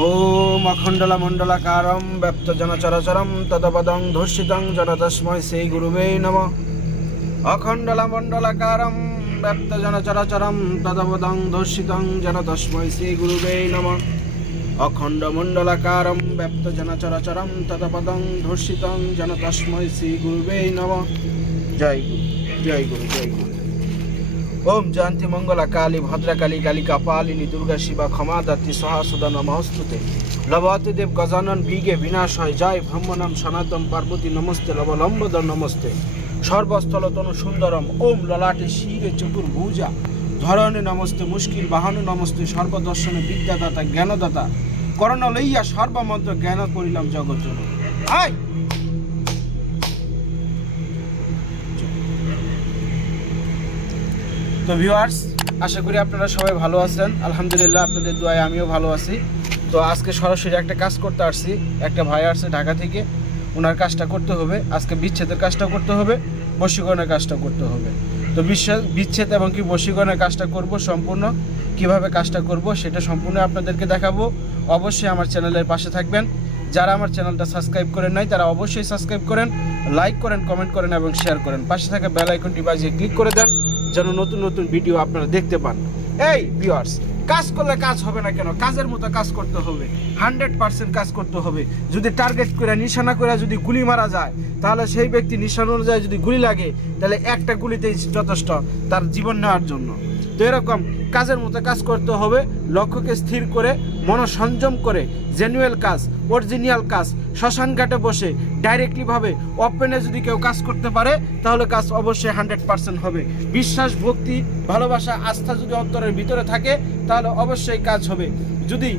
ওম অখণ্ডলা মণ্ডলাকারম ব্যপ্ত জনচরাচরম তদপদং ধর্ষিতং জন তস্মৈ সেই গুরুবে নম। অখণ্ডলা মণ্ডলাকারম ব্যপ্ত জনচরাচরম তদপদং ধর্ষিতং জন তস্মৈ সেই গুরুবে নম। অখণ্ড মণ্ডলাকারম ব্যপ্ত জনচরাচরম তদপদং ধর্ষিতং জন তস্মৈ শ্রী গুরুবে নম। জয় গুরু জয় গুরু জয় গুরু। ওম জয়ন্তী মঙ্গলা কালী ভদ্রকালী কালিকা পালিনী দুর্গা শিবা ক্ষমা দাত্রী সহাসুদা নমস্তুতে লবতী দেব গজানন বিগে বিনাশ হয়, জয় ব্রহ্মনাম সনাতন পার্বতী নমস্তে, লবলম্বদ নমস্তে। সর্বস্থল তনু সুন্দরম, ওম ললাটে শিরে চতুর্ভুজা। ধরণে নমস্তে মুশকিল বাহানু নমস্তে, সর্বদর্শনে বিদ্যাদাতা, জ্ঞানদাতা। করণ লইয়া সর্বমন্ত্র জ্ঞান করিলাম জগৎ আয়! তো ভিউয়ার্স আশা করি আপনারা সবাই ভালো আছেন। আলহামদুলিল্লাহ আপনাদের দোয়ায় আমিও ভালো আছি। তো আজকে সরাসরি একটা কাজ করতে আসছি। একটা ভাই আসছে ঢাকা থেকে। ওনার কাজটা করতে হবে। আজকে বিচ্ছেদের কাজটা করতে হবে, বশীকরণের কাজটা করতে হবে। তো বিশ্বাস বিচ্ছেদ এবং কি বশীকরণের কাজটা করব সম্পূর্ণ, কীভাবে কাজটা করব সেটা সম্পূর্ণ আপনাদেরকে দেখাবো। অবশ্যই আমার চ্যানেলের পাশে থাকবেন। যারা আমার চ্যানেলটা সাবস্ক্রাইব করেন নাই, তারা অবশ্যই সাবস্ক্রাইব করেন, লাইক করেন, কমেন্ট করেন এবং শেয়ার করেন। পাশে থাকা বেল আইকনটি বাজিয়ে ক্লিক করে দেন। যেন নতুন নতুন ভিডিও আপনারা দেখতে পান। এই ভিউয়ার্স কাজ করলে কাজ হবে না কেন? কাজের মতো কাজ করতে হবে। হান্ড্রেড পার্সেন্ট কাজ করতে হবে। যদি টার্গেট করে, নিশানা করে যদি গুলি মারা যায়, তাহলে সেই ব্যক্তি নিশানা অনুযায়ী যদি গুলি লাগে, তাহলে একটা গুলিতেই যথেষ্ট তার জীবন নেওয়ার জন্য। তো এরকম কাজের মতো কাজ করতে হবে। লক্ষ্যকে স্থির করে, মনসংযম করে জেনুয়েল কাজ অরিজিনাল কাজ, শ্মশান ঘাটে বসে ডাইরেক্টলিভাবে ওপেনে যদি কেউ কাজ করতে পারে, তাহলে কাজ অবশ্যই হান্ড্রেড পার্সেন্ট হবে। বিশ্বাস, ভক্তি, ভালোবাসা, আস্থা যদি অন্তরের ভিতরে থাকে, তাহলে অবশ্যই কাজ হবে। যদি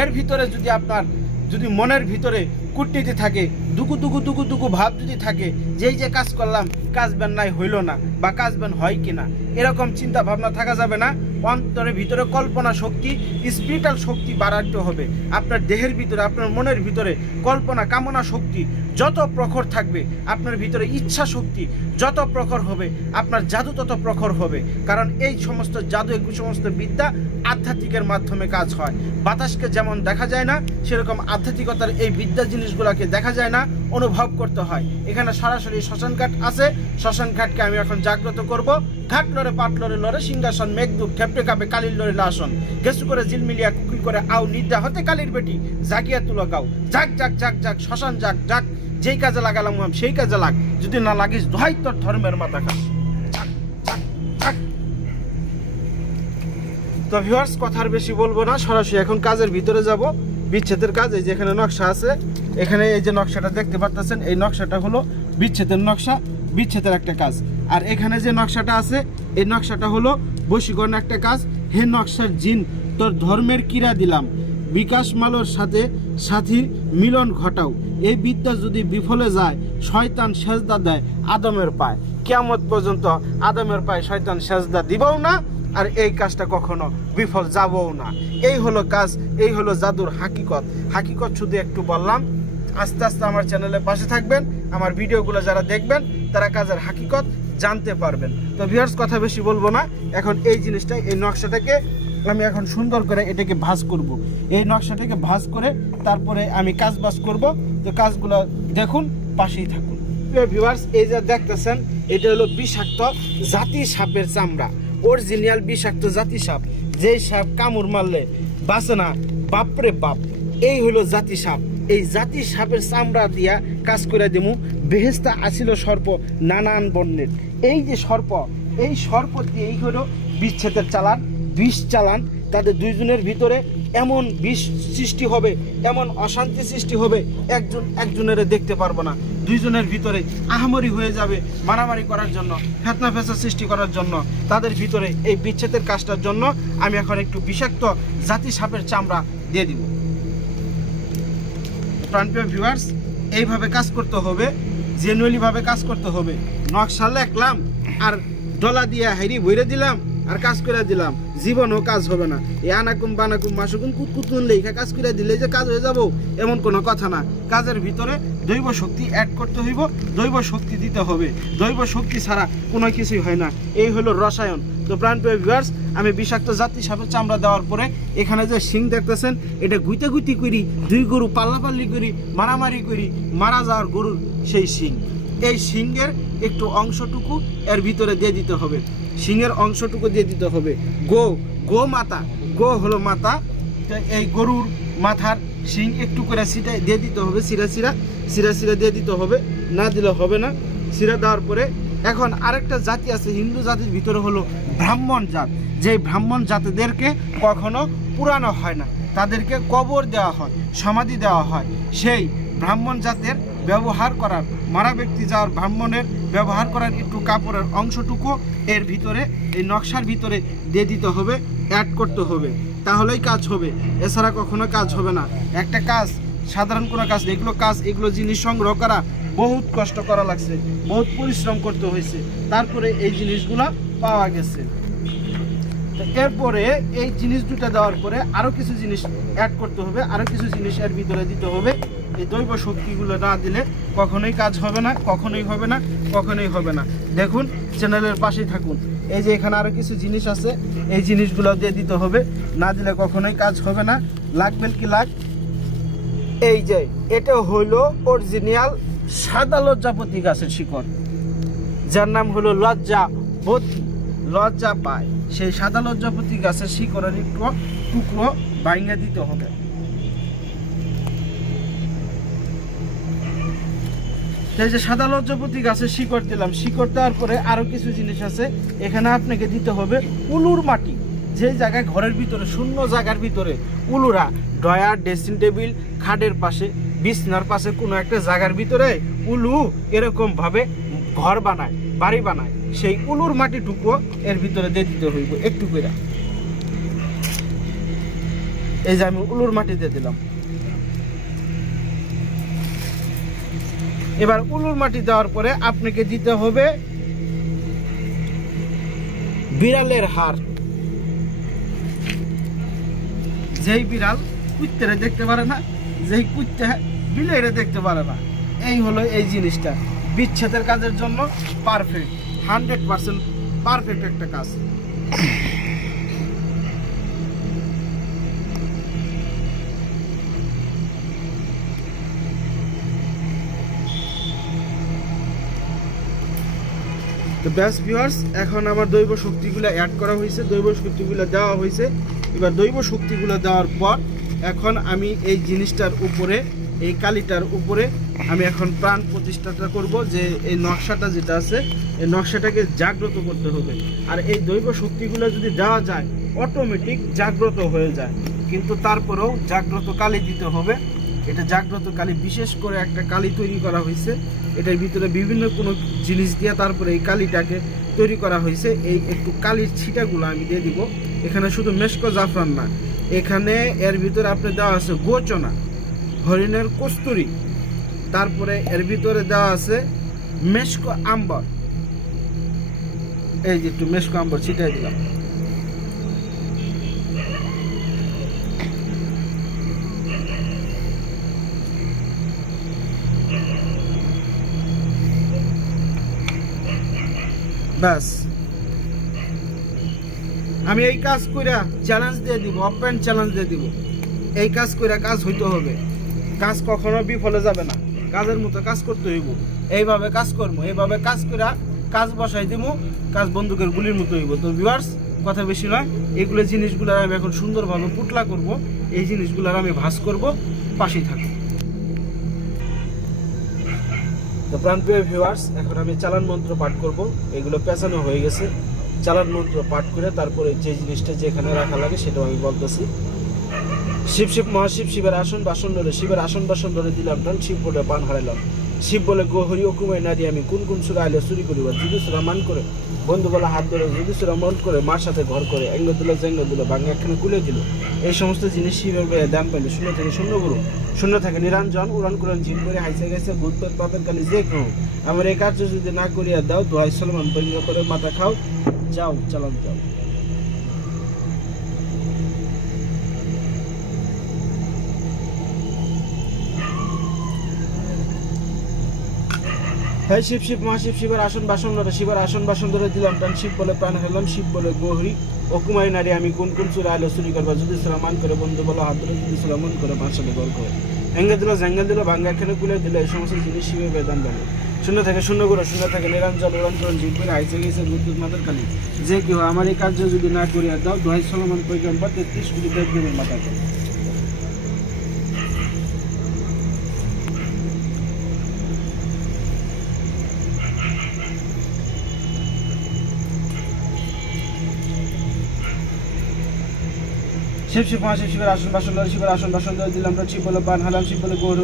এর ভিতরে যদি আপনার যদি মনের ভিতরে কূটনীতি থাকে, দুকু দুকু দুকু দুকু ভাব যদি থাকে, যেই যে কাজ করলাম, কাজ বেন নাই হইল না, বা কাজ বেন হয় কিনা, এরকম চিন্তা ভাবনা থাকা যাবে না। অন্তরের ভিতরে কল্পনা শক্তি স্পিরিটাল শক্তি বাড়াতে হবে। আপনার দেহের ভিতরে, আপনার মনের ভিতরে কল্পনা কামনা শক্তি যত প্রখর থাকবে, আপনার ভিতরে ইচ্ছা শক্তি যত প্রখর হবে, আপনার জাদু তত প্রখর হবে। কারণ এই সমস্ত জাদু, এই সমস্ত বিদ্যা আধ্যাত্মিকের মাধ্যমে কাজ হয়। বাতাসকে যেমন দেখা যায় না, সেরকম আধ্যাত্মিকতার এই বিদ্যা জিনিসগুলোকে দেখা যায় না, অনুভব করতে হয়। এখানে সরাসরি শ্মশান ঘাট আছে। শ্মশান ঘাটকে আমি এখন জাগ্রত করব। ঘাট লড়ে পাট লড়ে লড়ে সিংহাসন মেঘদুপ খেপটে কাপে, কালির লড়ে লাসন। গেসু করে জিলমিলিয়া কুকুর করে আও নিদ্রা হতে কালির বেটি, জাগিয়া তুলো গাও। জাগ জাগ জাগ জাগ শ্মশান জাগ জাগ যেই কাজে লাগালাম সেই কাজে লাগ। যদি না লাগিস তোর ধর্মের মাথা জাগ। তো ভিউয়ার্স কথা আর বেশি বলব না, সরাসরি এখন কাজের ভিতরে যাব। বিচ্ছেদের কাজ, এই যে এখানে নকশা আছে, এখানে এই যে নকশাটা দেখতে পারতেছেন, এই নকশাটা হলো বিচ্ছেদের নকশা, বিচ্ছেদের একটা কাজ। আর এখানে যে নকশাটা আছে, এই নকশাটা হলো বশীকরণ একটা কাজ। হে নকশার জিন, তোর ধর্মের কিরা দিলাম। বিকাশ মালোর সাথে সাথীর মিলন ঘটাও। এই বিদ্যা যদি বিফলে যায়, শয়তান সেজদা দেয় আদমের পায়। কেমত পর্যন্ত আদমের পায় শয়তান সেজদা দিবও না আর এই কাজটা কখনো বিফল যাবও না। এই হলো কাজ, এই হলো জাদুর হাকিকত। হাকিকত শুধু একটু বললাম, আস্তে আস্তে আমার চ্যানেলে পাশে থাকবেন, আমার ভিডিওগুলো যারা দেখবেন, তারা কাজের হাকিকত জানতে পারবেন। তো ভিউয়ার্স কথা বেশি বলব না, এখন এই জিনিসটা, এই নকশাটাকে আমি এখন সুন্দর করে এটাকে ভাঁজ করব। এই নকশাটাকে ভাঁজ করে তারপরে আমি কাজ বাজ করব। তো কাজগুলো দেখুন, পাশেই থাকুন। ভিউয়ার্স এই যে দেখতেছেন, এটা হলো বিষাক্ত জাতি সাপের চামড়া। অরিজিনাল বিষাক্ত জাতি সাপ, যেই সাপ কামড় মারলে বাঁচে না। বাপরে বাপ, এই হলো জাতি সাপ। এই জাতি সাপের চামড়া দিয়া কাজ করে দিমু। বেহেস্তা আসিল সর্প নানান বর্ণের। এই যে সর্প, এই সর্প দিয়ে এই হলো বিচ্ছেদের চালান, বিষ চালান। তাদের দুইজনের ভিতরে এমন বিষ সৃষ্টি হবে, এমন অশান্তি সৃষ্টি হবে, একজন, একজনের দেখতে পারব না। দুইজনের ভিতরে আহামরি হয়ে যাবে মারামারি করার জন্য, ফেতনা ফেসা সৃষ্টি করার জন্য, তাদের ভিতরে এই বিচ্ছেদের কাজটার জন্য আমি এখন একটু বিষাক্ত জাতি সাপের চামড়া দিয়ে দিব। প্রাণপ্রিয় ভিউয়ার্স এইভাবে কাজ করতে হবে জেনুয়ালি ভাবে কাজ করতে হবে। নকশা লেখলাম আর ডলা দিয়ে হাইরি ভরে দিলাম, আর কাজ করে দিলাম। জীবনও কাজ হবে না। এ আনাকুম বানাকুম মাসুকুম কুতকুতুন লেখা কাজ করে দিলে যে কাজ হয়ে যাব, এমন কোনো কথা না। কাজের ভিতরে দৈব শক্তি অ্যাড করতে হইব, দৈব শক্তি দিতে হবে। দৈব শক্তি ছাড়া কোনো কিছুই হয় না। এই হলো রসায়ন। তো প্রাণপ্রিয় ভিউয়ার্স আমি বিষাক্ত জাতি সাপের চামড়া দেওয়ার পরে এখানে যে শিং দেখতেছেন, এটা গুইতে গুইতে করি দুই গরু পাল্লাপাল্লি করি মারামারি করি মারা যাওয়ার গরুর সেই শিং এই শিংয়ের একটু অংশটুকু এর ভিতরে দিয়ে দিতে হবে। শিংয়ের অংশটুকু দিয়ে দিতে হবে। গো গো মাতা, গো হলো মাতা। এই গরুর মাথার শিং একটু করে সিটা দিয়ে দিতে হবে সিরা সিরা সিরা সিরা দিয়ে দিতে হবে। না দিলে হবে না। সিরা দেওয়ার পরে এখন আরেকটা জাতি আছে, হিন্দু জাতির ভিতরে হলো ব্রাহ্মণ জাত। যে ব্রাহ্মণ জাতিদেরকে কখনো পুরানো হয় না। তাদেরকে কবর দেওয়া হয়, সমাধি দেওয়া হয়। সেই ব্রাহ্মণ জাতের ব্যবহার করার, মারা ব্যক্তি যার ব্রাহ্মণের ব্যবহার করার একটু কাপড়ের অংশটুকু এর ভিতরে, এই নকশার ভিতরে দিয়ে দিতে হবে অ্যাড করতে হবে। তাহলেই কাজ হবে। এছাড়া কখনো কাজ হবে না। একটা কাজ, সাধারণ কোনো কাজ এগুলো কাজ, এগুলো জিনিস সংগ্রহ করা বহুত কষ্ট করা লাগছে, বহুত পরিশ্রম করতে হয়েছে। তারপরে এই জিনিসগুলা পাওয়া গেছে। এরপরে এই জিনিস দুটা দেওয়ার পরে আরও কিছু জিনিস অ্যাড করতে হবে, আরও কিছু জিনিস এর ভিতরে দিতে হবে। এই দৈব শক্তিগুলো না দিলে কখনোই কাজ হবে না, কখনোই হবে না, কখনোই হবে না। দেখুন চ্যানেলের পাশেই থাকুন। এই যে এখানে আরও কিছু জিনিস আছে, এই জিনিসগুলো দিয়ে দিতে হবে। না দিলে কখনোই কাজ হবে না। লাগবে কি লাগ? এই যে, এটা হইল অরিজিনাল সাদা লজ্জাপতি গাছের শিকড়। যার নাম হলো লজ্জাপতি। লজ্জা পায়। সেই সাদা লজ্জাপতি গাছের শিকড়ের একটু টুকরো বাইঙ্গা দিতে হবে। এই যে সাদা লজ্জাপতি গাছের শিকড় দিলাম। শিকড় দেওয়ার পরে আরও কিছু জিনিস আছে। এখানে আপনাকে দিতে হবে উলুর মাটি। যে জায়গায় ঘরের ভিতরে, শূন্য জায়গার ভিতরে উলুরা ডয়ার ড্রেসিং টেবিল, খাটের পাশে, বিছনার পাশে কোনো একটা জায়গার ভিতরে উলু এরকম ভাবে ঘর বানায়, বাড়ি বানায়। সেই উলুর মাটিটুকু এর ভিতরে দিয়ে দিতে হইব, একটু করে এই যে আমি উলুর মাটি দিয়ে দিলাম। এবার উলুর মাটি দেওয়ার পরে আপনাকে দিতে হবে বিড়ালের হাড়। যেই বিড়াল কুত্তেরে দেখতে পারে না, যেই কুত্তে বিলেরে দেখতে পারে না। এই হলো এই জিনিসটা। বিচ্ছেদের কাজের জন্য পারফেক্ট হান্ড্রেড পার্সেন্ট পারফেক্ট একটা কাজ। তো ব্যাস ভিউয়ার্স এখন আমার দৈব শক্তিগুলো অ্যাড করা হয়েছে, দৈব শক্তিগুলো দেওয়া হয়েছে। এবার দৈব শক্তিগুলো দেওয়ার পর এখন আমি এই জিনিসটার উপরে, এই কালিটার উপরে আমি এখন প্রাণ প্রতিষ্ঠাটা করব যে এই নকশাটা যেটা আছে, এই নকশাটাকে জাগ্রত করতে হবে। আর এই দৈব শক্তিগুলো যদি দেওয়া যায় অটোমেটিক জাগ্রত হয়ে যায়। কিন্তু তারপরেও জাগ্রত কালি দিতে হবে। এটা জাগ্রত কালি, বিশেষ করে একটা কালি তৈরি করা হয়েছে। এটার ভিতরে বিভিন্ন কোনো জিনিস দিয়ে তারপরে এই কালিটাকে তৈরি করা হয়েছে। এই একটু কালির ছিটাগুলো আমি দিয়ে দিব। এখানে শুধু মেশকো জাফরান না, এখানে এর ভিতরে আপনি দেওয়া আছে গোচনা, হরিণের কস্তুরি, তারপরে এর ভিতরে দেওয়া আছে মেশকো আম্বর। এই যে একটু মেশকো আম্বর ছিটাই দিলাম। ব্যাস আমি এই কাজ কইরা চ্যালেঞ্জ দিয়ে দিব ওপেন চ্যালেঞ্জ দিয়ে দিব। এই কাজ কইরা কাজ হইতে হবে। কাজ কখনো বিফলে যাবে না। কাজের মতো কাজ করতে হইব। এইভাবে কাজ করব, এইভাবে কাজ কইরা কাজ বসাই দিব, কাজ বন্দুকের গুলির মতো হইব। তো ভিউয়ার্স কথা বেশি নয়, এগুলো জিনিসগুলো আমি এখন সুন্দরভাবে পুটলা করব। এই জিনিসগুলোর আমি ভাস করব, পাশেই থাকব। তো প্রাণপ্রিয় ভিউয়ার্স এখন আমি চালান মন্ত্র পাঠ করব। এগুলো পেঁচানো হয়ে গেছে। চালান মন্ত্র পাঠ করে তারপরে যে জিনিসটা যেখানে রাখা লাগে সেটাও আমি বলতেছি। শিব শিব মহাশিব, শিবের আসন বাসন ধরে, শিবের আসন বাসন ধরে দিলাম টান শিব বলে পান হারাইলাম। শিব বলে গোহরি ও কুমাই না দিয়ে আমি কোন কোন সুরা আইলে চুরি করিবার যদি সুরা মান করে, বন্ধু বলে হাত ধরে, যদি সুরা মন করে, মার সাথে ঘর করে এঙ্গ দিল জেঙ্গ দিল বাংলা একখানে কুলে দিল, এই সমস্ত জিনিস শিবের বয়ে দাম পাইলে, শূন্য থেকে শূন্য গুরু, শূন্য থেকে নিরঞ্জন, উড়ান করেন ঝিম করে হাইসে গেছে, ভূত পেট পাপের কালি যে কেউ। আমার এই কার্য যদি না করিয়া দাও দোয়াই সলমান পরিণয় করে মাথা খাও, যাও, চালান যাও। হ্যাঁ শিব শিব মহাশিব শিবের আসন, বাসন ধরে, শিবের আসন, বাসন ধরে দিলাম, টান, শিব বলে প্রাণ হলাম, শিব বলে গৌরী। ও কুমারী নারী, আমি কোন কোন চুরে আলো চুরি করব? যদি মান করে, বন্ধু বলো, হাত ধরে যদি মন করে সাথে গল করে। এঙ্গে দিল, জ্যাঙ্গেল দিল, ভাঙ্গা এখানে কুলে দিল, এই সমস্ত জিনিস শিবে বেদান বলে। শূন্য থেকে শূন্য করে শূন্য থেকে নিরঞ্জন নিরঞ্জন জিতবেন আইসে গেছে বিদ্যুৎ মাতার কালি। যে কেউ আমার এই কার্য যদি না করিয়া দাও, দোহাই সলমান পৈগম্বর তেত্রিশ কোটি দেব দেবেন মাথা শিব শিব মহাশিব শিবের আসন বাসন লড় শিবের আসন বাসন লড় দিলাম শিব বলে পান হালাম শিব বলে গৌর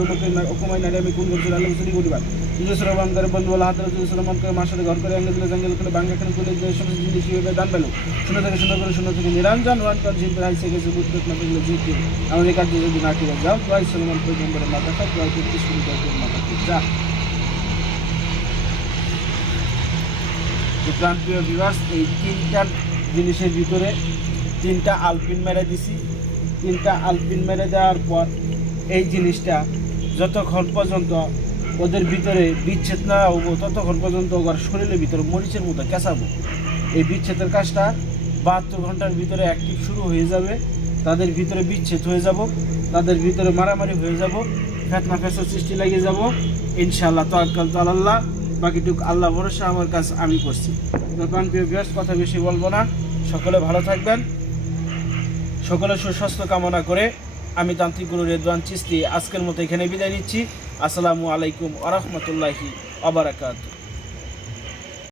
অকুমাই নারী আমি কোন করছি আলম সুরি করিবার যদি সরবান করে বন্ধু বলে, হাতের যদি সরমান করে মার সাথে ঘর করে এঙ্গেল দিলে জঙ্গল করে, বাঙ্গা করে, কুলে যে সমস্ত জিনিস হিসেবে দান পেল। শূন্য থেকে শূন্য করে, শূন্য থেকে নিরঞ্জন, ওয়ান টন শিব হাইসে গেছে বুদ্ধ না পেলে যে কেউ আমাদের কাছে যদি না করে যাও জয় সলমান পৈগম্বরের মাথা খাও জয় তেত্রিশ কোটি দেবদেবের মাথা যা। প্রান্তীয় বিভাস এই তিনটা জিনিসের ভিতরে তিনটা আলপিন মেরে দিছি। তিনটা আলপিন মেরে দেওয়ার পর এই জিনিসটা যতক্ষণ পর্যন্ত ওদের ভিতরে বিচ্ছেদ না হব, ততক্ষণ পর্যন্ত ওর শরীরের ভিতরে মরিচের মতো কেঁচাবো। এই বিচ্ছেদের কাজটা বাহাত্তর ঘণ্টার ভিতরে অ্যাক্টিভ শুরু হয়ে যাবে। তাদের ভিতরে বিচ্ছেদ হয়ে যাব, তাদের ভিতরে মারামারি হয়ে যাব, ফেতনা ফেসার সৃষ্টি লাগিয়ে যাব। ইনশাআল্লাহ তো আজকাল তো আল্লাহ বাকিটুক আল্লাহ ভরসা, আমার কাছে আমি করছি। বিয়াস কথা বেশি বলব না। সকলে ভালো থাকবেন। সকলের সুস্বাস্থ্য কামনা করে আমি তান্ত্রিক গুরু রেদওয়ান চিস্তি আজকের মতো এখানে বিদায় নিচ্ছি। আসসালামু আলাইকুম আরহামতুল্লাহি আবরাকাত